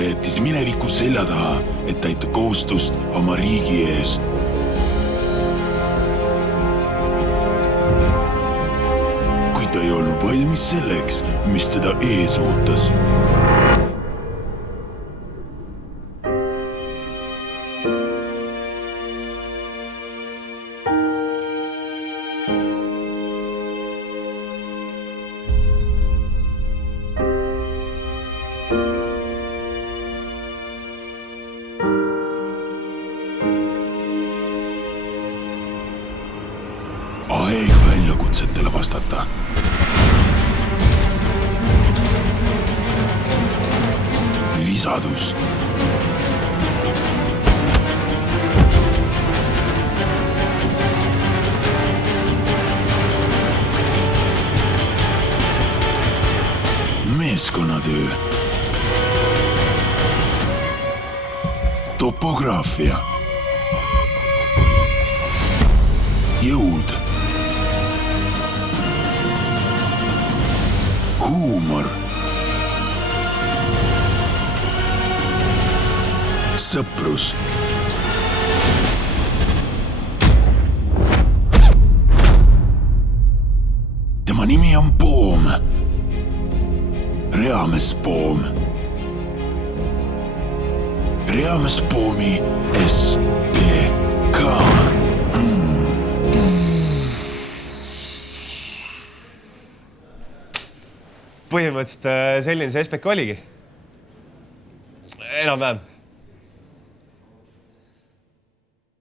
ta jättis mineviku selja taha, et täita kohustust oma riigi ees. Kuid ta ei olnud valmis selleks, mis teda ees ootas. Aeg väljakutsetele vastata. Visadus. Meeskonnatöö. Topograafia. Jõud. Huumor. Sõprus. Tema nimi on Poom. Reames Poom. Reames Poomi SPK. Põhimõtteliselt selline see SPK oligi. Enam-vähem.